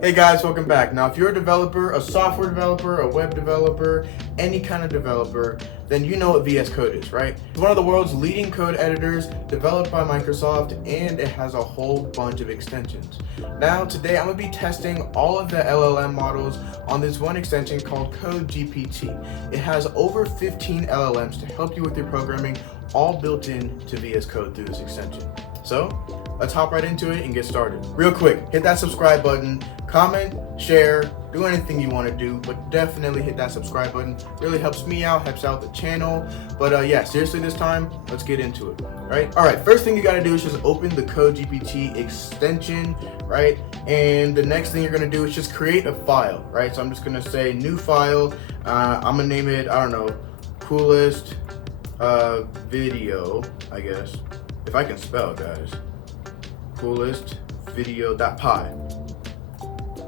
Hey guys, welcome back. Now, if you're a developer, a software developer, a web developer, any kind of developer, then you know what VSCode is, right? It's one of the world's leading code editors, developed by Microsoft, and it has a whole bunch of extensions. Now, today I'm going to be testing all of the LLM models on this one extension called CodeGPT. It has over 15 LLMs to help you with your programming, all built into VSCode through this extension. So, let's hop right into it and get started. Real quick, hit that subscribe button, comment, share, do anything you want to do, but definitely hit that subscribe button. Really helps me out, helps out the channel. But yeah, seriously this time, let's get into it, right? All right, first thing you gotta do is just open the CodeGPT extension, right? And the next thing you're gonna do is just create a file, right? So I'm just gonna say new file. I'm gonna name it, I don't know, coolest video, I guess. If I can spell, guys. Coolest video.py.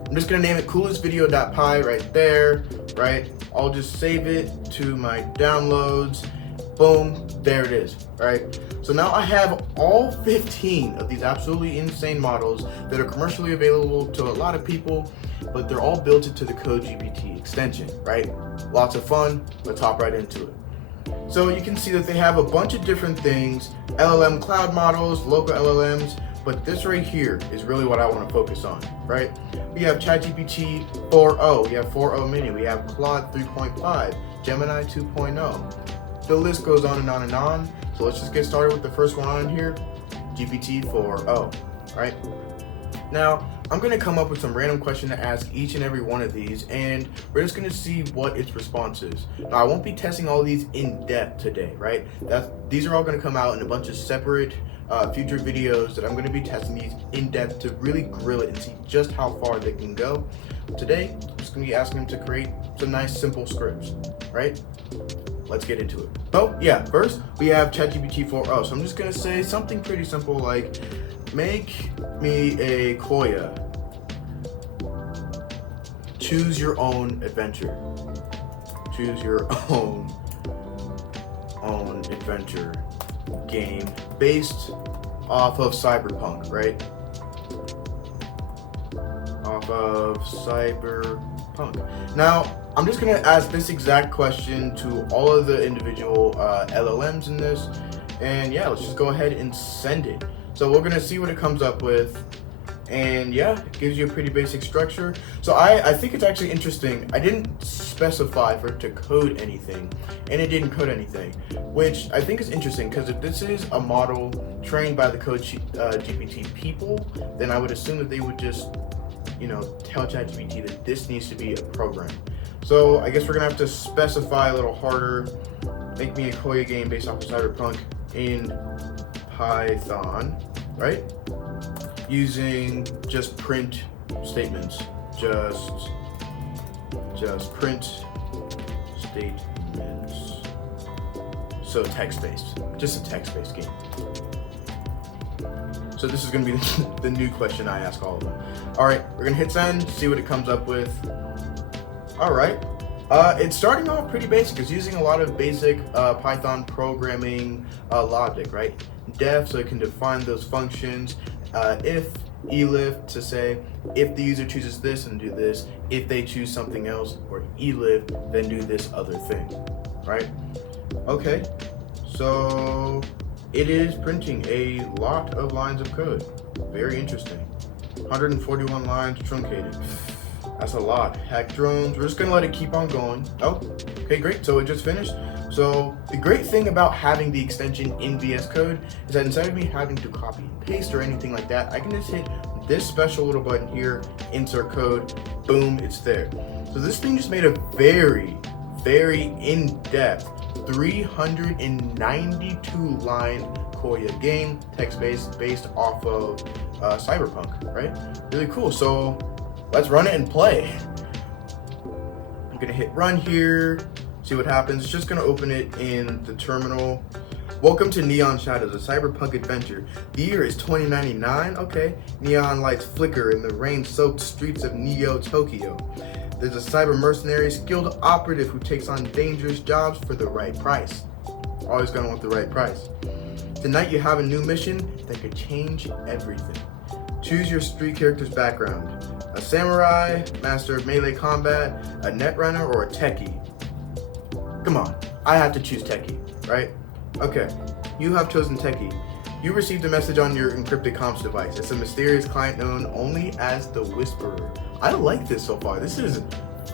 I'm just gonna name it coolest video.py right there, right? I'll just save it to my downloads. Boom, there it is, right? So now I have all 15 of these absolutely insane models that are commercially available to a lot of people, but they're all built into the CodeGPT extension, right? Lots of fun, let's hop right into it. So you can see that they have a bunch of different things, LLM cloud models, local LLMs, but this right here is really what I want to focus on, right? We have Chat-GPT 4.0, we have 4.0 mini, we have Claude 3.5, Gemini 2.0. The list goes on and on and on. So let's just get started with the first one on here, GPT 4.0, right? Now, I'm going to come up with some random question to ask each and every one of these, and we're just going to see what its response is. Now, I won't be testing all these in depth today, right? These are all going to come out in a bunch of separate future videos that I'm going to be testing these in depth to really grill it and see just how far they can go. Today, I'm just going to be asking them to create some nice simple scripts, right? Let's get into it. So yeah, first we have ChatGPT 4.0. So I'm just going to say something pretty simple like, make me a CYOA. Choose your own adventure. Choose your own adventure game based off of Cyberpunk, right? Off of Cyberpunk. Now, I'm just gonna ask this exact question to all of the individual LLMs in this, and yeah, let's just go ahead and send it. So we're gonna see what it comes up with, and yeah, it gives you a pretty basic structure. So I think it's actually interesting. I didn't specify for it to code anything, and it didn't code anything, which I think is interesting because if this is a model trained by the CodeGPT people, then I would assume that they would just, tell ChatGPT that this needs to be a program. So I guess we're gonna have to specify a little harder. Make me a CYOA game based off of Cyberpunk in Python, right? Using just print statements, just print statements. So text-based, just a text-based game. So this is gonna be the new question I ask all of them. All right, we're gonna hit send, see what it comes up with. All right, it's starting off pretty basic. It's using a lot of basic Python programming logic, right? Def, so it can define those functions. If, elif to say, if the user chooses this and do this, if they choose something else, or elif, then do this other thing, right? Okay, so it is printing a lot of lines of code. Very interesting. 141 lines truncated. That's a lot. Hack drones. We're just gonna let it keep on going. Oh, okay, great. So it just finished. So the great thing about having the extension in VS Code is that instead of me having to copy and paste or anything like that, I can just hit this special little button here, insert code, boom, it's there. So this thing just made a very, very in-depth 392 line CYOA game, text-based, based off of Cyberpunk, right? Really cool. So let's run it and play. I'm gonna hit run here, see what happens. It's just gonna open it in the terminal. Welcome to Neon Shadows, a cyberpunk adventure. The year is 2099, okay. Neon lights flicker in the rain-soaked streets of Neo Tokyo. There's a cyber mercenary, skilled operative who takes on dangerous jobs for the right price. Always gonna want the right price. Tonight you have a new mission that could change everything. Choose your street character's background. A samurai, master of melee combat, a netrunner, or a techie? Come on, I have to choose techie, right? Okay, you have chosen techie. You received a message on your encrypted comms device. It's a mysterious client known only as the Whisperer. I like this so far. This is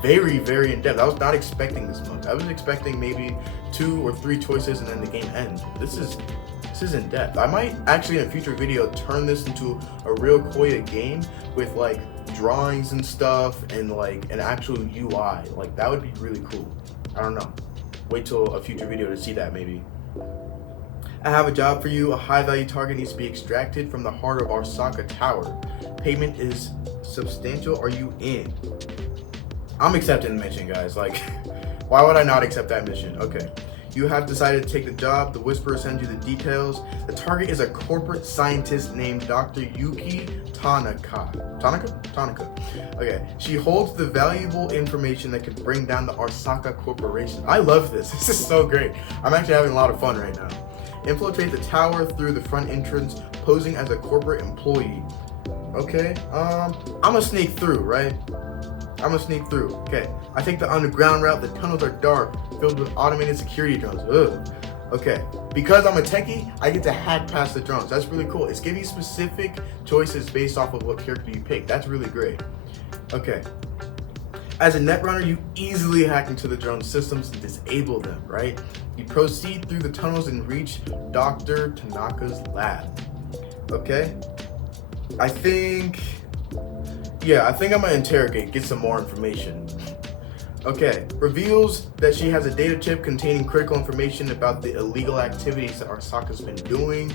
very, very in-depth. I was not expecting this much. I was expecting maybe 2 or 3 choices and then the game ends. This is in-depth. I might actually in a future video turn this into a real Koya game with like drawings and stuff and like an actual UI. Like that would be really cool. I don't know. Wait till a future video to see that maybe. I have a job for you. A high-value target needs to be extracted from the heart of Arasaka Tower. Payment is substantial. Are you in? I'm accepting the mission, guys. Like, why would I not accept that mission? Okay. You have decided to take the job. The Whisperer sends you the details. The target is a corporate scientist named Dr. Yuki Tanaka. Tanaka? Okay. She holds the valuable information that could bring down the Arasaka Corporation. I love this. This is so great. I'm actually having a lot of fun right now. Infiltrate the tower through the front entrance, posing as a corporate employee. Okay, I'm gonna sneak through, right? I'm gonna sneak through. Okay, I take the underground route. The tunnels are dark, filled with automated security drones. Ugh. Okay, because I'm a techie, I get to hack past the drones. That's really cool. It's giving you specific choices based off of what character you pick. That's really great. Okay. As a netrunner, you easily hack into the drone systems and disable them, right? You proceed through the tunnels and reach Dr. Tanaka's lab. Okay? I think I'm gonna interrogate, get some more information. Okay, reveals that she has a data chip containing critical information about the illegal activities that Arasaka's been doing.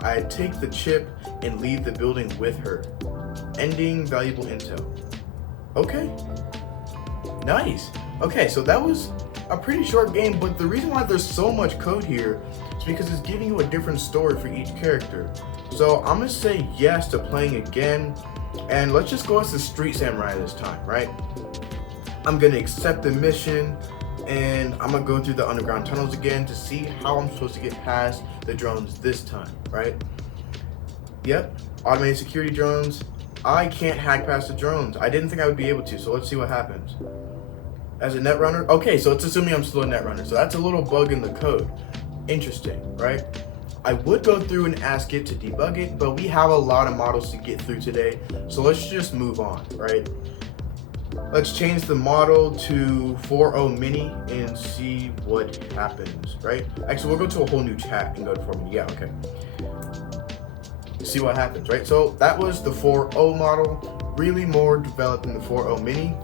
I take the chip and leave the building with her. Ending valuable intel. Okay. Nice. Okay, so that was a pretty short game, but the reason why there's so much code here is because it's giving you a different story for each character. So I'm gonna say yes to playing again, and let's just go as the street samurai this time, right? I'm gonna accept the mission, and I'm gonna go through the underground tunnels again to see how I'm supposed to get past the drones this time, right? Yep, automated security drones. I can't hack past the drones. I didn't think I would be able to, so let's see what happens. As a netrunner, okay, so it's assuming I'm still a netrunner, so that's a little bug in the code. Interesting, right? I would go through and ask it to debug it, but we have a lot of models to get through today, so let's just move on, right? Let's change the model to 4.0 mini and see what happens, right? Actually, we'll go to a whole new chat and go to 4 mini. Yeah, okay. See what happens, right? So that was the 4.0 model, really more developed than the 4.0 mini.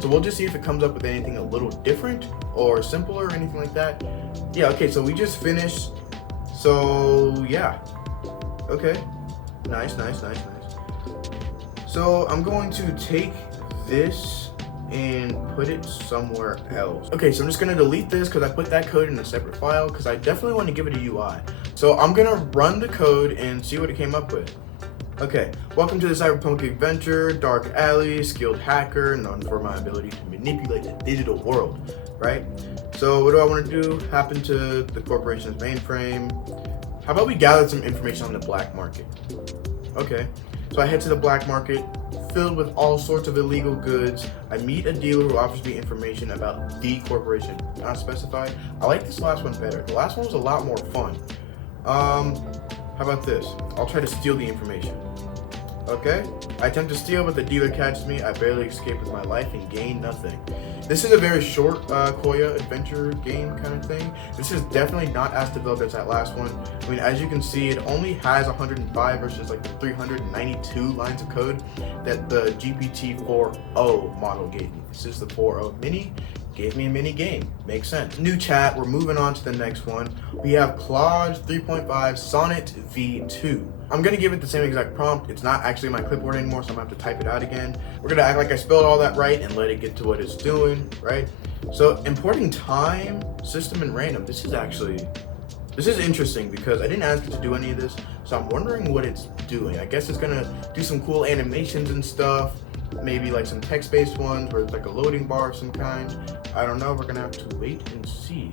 So we'll just see if it comes up with anything a little different or simpler or anything like that. Yeah, okay, so we just finished. So yeah, okay, nice. So I'm going to take this and put it somewhere else. Okay, so I'm just gonna delete this because I put that code in a separate file because I definitely want to give it a UI. So I'm gonna run the code and see what it came up with. Okay, welcome to the cyberpunk adventure, dark alley, skilled hacker, known for my ability to manipulate the digital world, right? So what do I want to do? Happen to the corporation's mainframe. How about we gather some information on the black market? Okay, so I head to the black market, filled with all sorts of illegal goods. I meet a dealer who offers me information about the corporation, not specified. I like this last one better. The last one was a lot more fun. How about this? I'll try to steal the information. Okay, I attempt to steal, but the dealer catches me. I barely escape with my life and gain nothing. This is a very short Koya adventure game kind of thing. This is definitely not as developed as that last one. I mean, as you can see, it only has 105 versus like the 392 lines of code that the GPT 4.0 model gave me. This is the 4.0 mini. Gave me a mini game. Makes sense. New chat. We're moving on to the next one. We have Claude 3.5 Sonnet V2. I'm gonna give it the same exact prompt. It's not actually my clipboard anymore, so I'm gonna have to type it out again. We're gonna act like I spelled all that right and let it get to what it's doing, right? So importing time, system, and random. This is interesting because I didn't ask it to do any of this, so I'm wondering what it's doing. I guess it's gonna do some cool animations and stuff. Maybe like some text-based ones where it's like a loading bar of some kind. I don't know, we're gonna have to wait and see.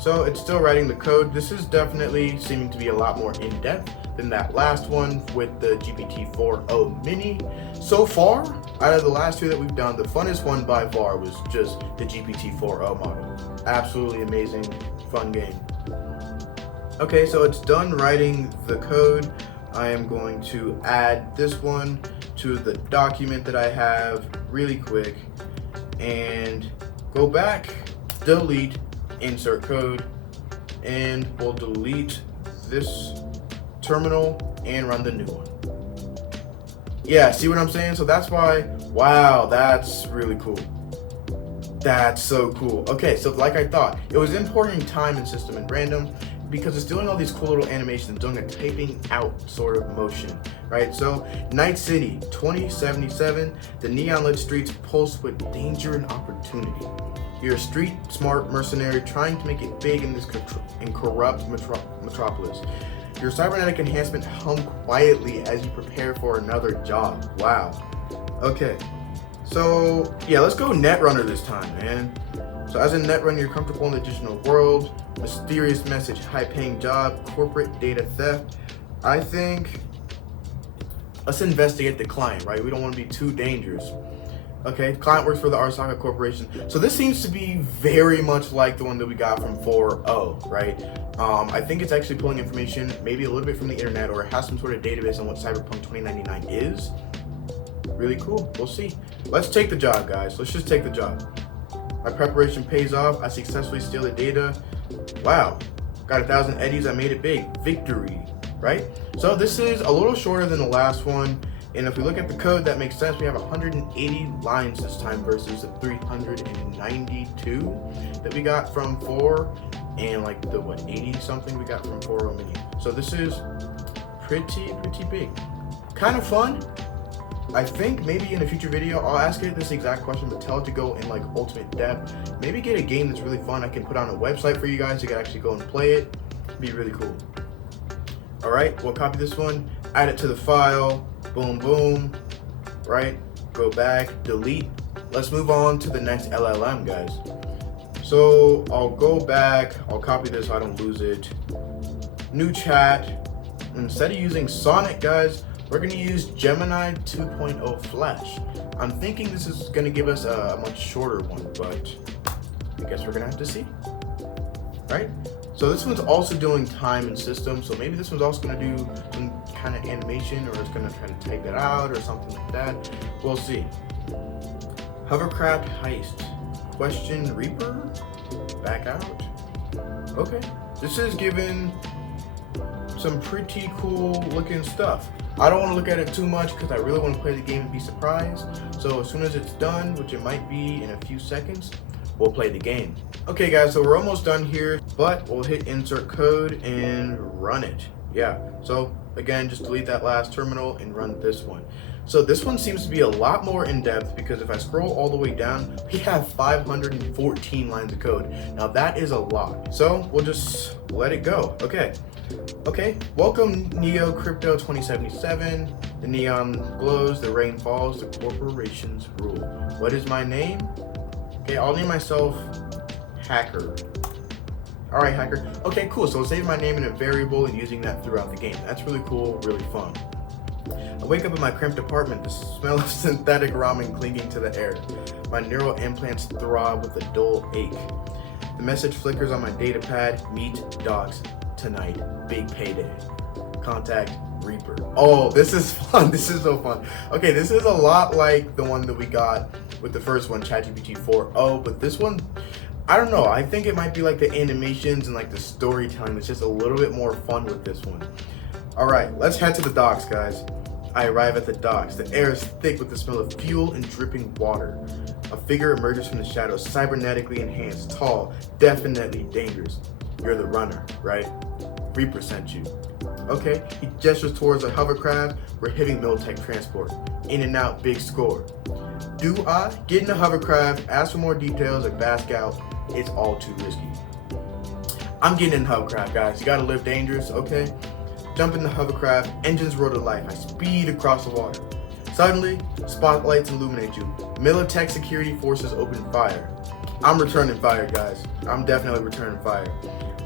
So it's still writing the code. This is definitely seeming to be a lot more in-depth than that last one with the GPT-4o mini. So far, out of the last two that we've done, the funnest one by far was just the GPT-4o model. Absolutely amazing, fun game. Okay, so it's done writing the code. I am going to add this one to the document that I have really quick and go back, delete, insert code, and we'll delete this terminal and run the new one. Yeah, see what I'm saying? So that's why, wow, that's really cool. That's so cool. Okay, so like I thought, it was importing time and system and random because it's doing all these cool little animations, doing a typing out sort of motion, right? So, Night City, 2077, the neon-lit streets pulse with danger and opportunity. You're a street smart mercenary trying to make it big in this corrupt metropolis. Your cybernetic enhancement hum quietly as you prepare for another job. Wow. Okay. So yeah, let's go Netrunner this time, man. So as a Netrunner, you're comfortable in the digital world. Mysterious message, high-paying job, corporate data theft. I think let's investigate the client, right? We don't want to be too dangerous. Okay, client works for the Arasaka Corporation. So this seems to be very much like the one that we got from 4.0, right? I think it's actually pulling information, maybe a little bit from the internet, or it has some sort of database on what Cyberpunk 2099 is. Really cool, we'll see. Let's take the job, guys. Let's just take the job. My preparation pays off. I successfully steal the data. Wow, got 1,000 eddies. I made it big. Victory, right? So this is a little shorter than the last one. And if we look at the code, that makes sense. We have 180 lines this time versus the 392 that we got from 4 and like the 80 something we got from 4.0 mini. So this is pretty big. Kind of fun. I think maybe in a future video, I'll ask it this exact question, but tell it to go in like ultimate depth. Maybe get a game that's really fun. I can put on a website for you guys. You can actually go and play it. It'd be really cool. All right, we'll copy this one, add it to the file. Boom, boom, right? Go back, delete. Let's move on to the next LLM, guys. So I'll go back, I'll copy this so I don't lose it. New chat. Instead of using Sonnet, guys, we're gonna use Gemini 2.0 Flash. I'm thinking this is gonna give us a much shorter one, but I guess we're gonna have to see, right? So this one's also doing time and system, so maybe this one's also gonna do some kind of animation, or it's gonna try to type it out or something like that. We'll see. Hovercraft heist. Question Reaper? Back out? Okay. This is giving some pretty cool looking stuff. I don't want to look at it too much because I really want to play the game and be surprised. So as soon as it's done, which it might be in a few seconds, we'll play the game. Okay guys, so we're almost done here, but we'll hit insert code and run it. Yeah, so again, just delete that last terminal and run this one. So this one seems to be a lot more in depth because if I scroll all the way down, we have 514 lines of code. Now that is a lot. So we'll just let it go. Okay, welcome Neo Crypto 2077. The neon glows, the rain falls, the corporations rule. What is my name? Okay, I'll name myself Hacker. All right, Hacker. Okay, cool. So I'll save my name in a variable and using that throughout the game. That's really cool, really fun. I wake up in my cramped apartment, the smell of synthetic ramen clinging to the air. My neural implants throb with a dull ache. The message flickers on my data pad. Meet docs tonight. Big payday. Contact Reaper. Oh, this is fun. This is so fun. Okay, this is a lot like the one that we got with the first one, Chat-GPT 4.0, but this one, I don't know. I think it might be like the animations and like the storytelling that's just a little bit more fun with this one. All right, let's head to the docks, guys. I arrive at the docks. The air is thick with the smell of fuel and dripping water. A figure emerges from the shadows, cybernetically enhanced, tall, definitely dangerous. You're the runner, right? Reaper sent you. Okay, he gestures towards a hovercraft. We're hitting Miltech transport. In and out, big score. Do I get in a hovercraft, ask for more details, or bask out? It's all too risky. I'm getting in the hovercraft, guys. You gotta live dangerous, okay? Jump in the hovercraft, engines roar to life. I speed across the water. Suddenly, spotlights illuminate you. Militech security forces open fire. I'm returning fire, guys. I'm definitely returning fire.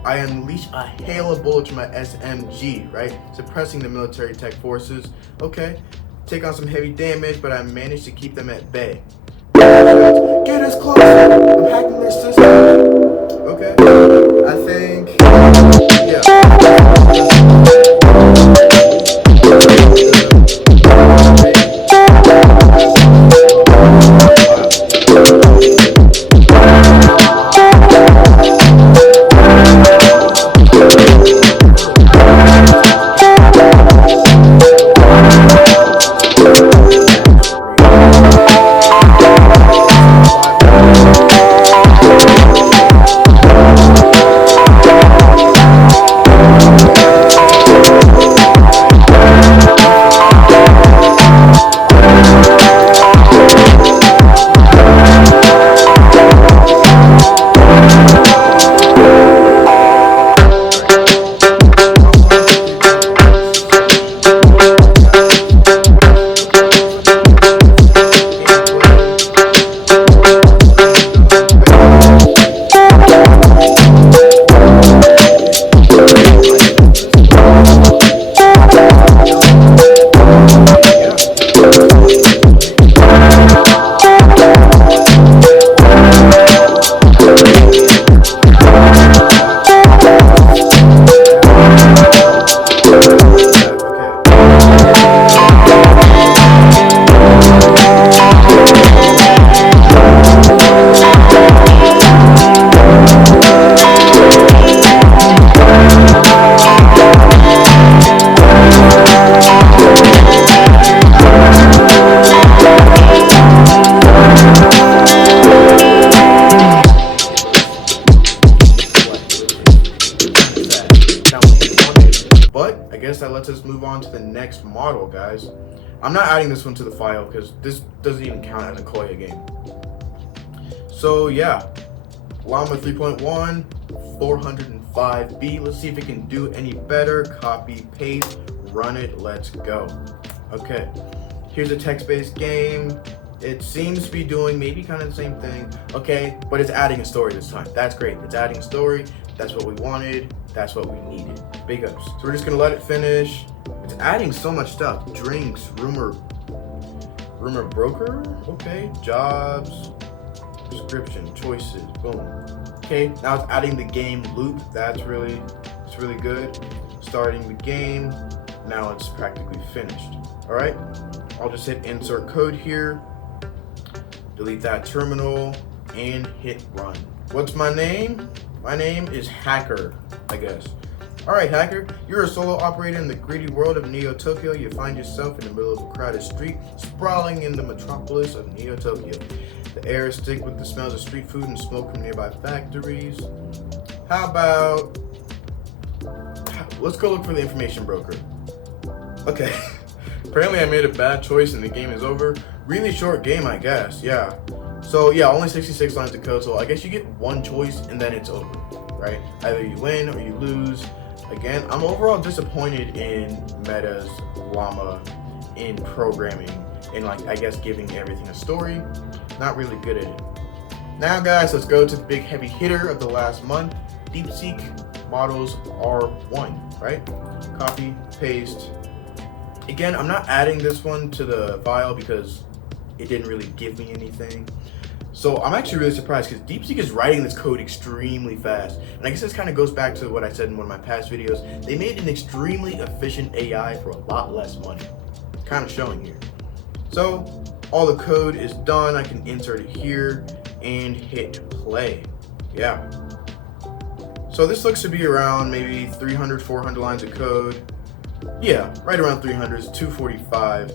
I unleash a hail of bullets from my SMG, right? Suppressing the military tech forces. Okay, take on some heavy damage, but I managed to keep them at bay. Get us closer! I'm hacking their system. Okay, I think, yeah. But I guess that lets us move on to the next model, guys. I'm not adding this one to the file because this doesn't even count as a CYOA game. So yeah, Llama 3.1, 405B. Let's see if it can do any better. Copy, paste, run it, let's go. Okay, here's a text-based game. It seems to be doing maybe kind of the same thing. Okay, but it's adding a story this time. That's great. It's adding a story. That's what we wanted. That's what we needed. Big ups. So we're just gonna let it finish. It's adding so much stuff. Drinks, rumor broker. Okay, jobs, description, choices. Boom. Okay, now it's adding the game loop. It's really good. Starting the game. Now it's practically finished. All right. I'll just hit insert code here. Delete that terminal and hit run. What's my name? My name is Hacker, I guess. Alright, Hacker, you're a solo operator in the gritty world of Neo Tokyo. You find yourself in the middle of a crowded street, sprawling in the metropolis of Neo Tokyo. The air is thick with the smells of street food and smoke from nearby factories. How about, let's go look for the information broker. Okay, apparently I made a bad choice and the game is over. Really short game, I guess, yeah. So yeah, only 66 lines of code, so I guess you get one choice and then it's over, right? Either you win or you lose. Again, I'm overall disappointed in Meta's Llama in programming and I guess giving everything a story. Not really good at it. Now guys, let's go to the big heavy hitter of the last month, DeepSeek Models R1, right? Copy, paste. Again, I'm not adding this one to the file because it didn't really give me anything. So I'm actually really surprised because DeepSeek is writing this code extremely fast. And I guess this kind of goes back to what I said in one of my past videos. They made an extremely efficient AI for a lot less money. Kind of showing here. So all the code is done. I can insert it here and hit play. Yeah. So this looks to be around maybe 300, 400 lines of code. Yeah, right around 300, it's 245.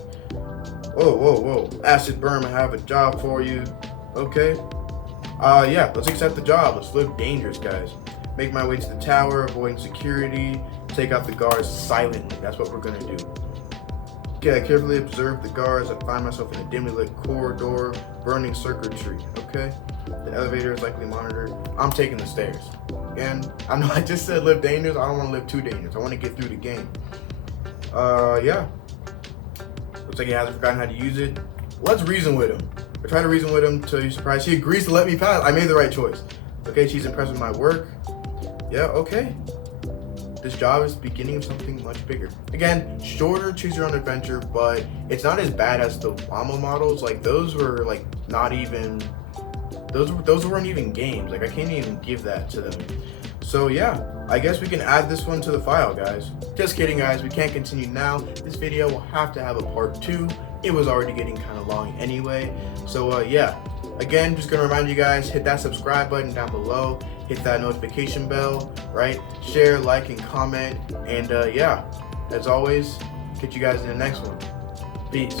Whoa. Acid Burn, I have a job for you. Okay. Yeah, let's accept the job. Let's live dangerous, guys. Make my way to the tower, avoiding security, take out the guards silently. That's what we're gonna do. Okay, I carefully observe the guards. I find myself in a dimly lit corridor, burning circuitry. Okay. The elevator is likely monitored. I'm taking the stairs. Again, I know I just said live dangerous. I don't want to live too dangerous. I want to get through the game. Yeah. Looks like he hasn't forgotten how to use it. Let's reason with him. I try to reason with him till he's surprised. He agrees to let me pass. I made the right choice. Okay, she's impressed with my work. yeah, okay. This job is beginning of something much bigger. Again, shorter, choose your own adventure, but it's not as bad as the Llama models. Like those were like not even, those weren't even games. Like I can't even give that to them. So yeah, I guess we can add this one to the file, guys. Just kidding, guys, we can't continue now. This video will have to have a part 2. It was already getting kind of long anyway. So yeah, again, just gonna remind you guys, hit that subscribe button down below, hit that notification bell, right? Share, like, and comment. And yeah, as always, catch you guys in the next one. Peace.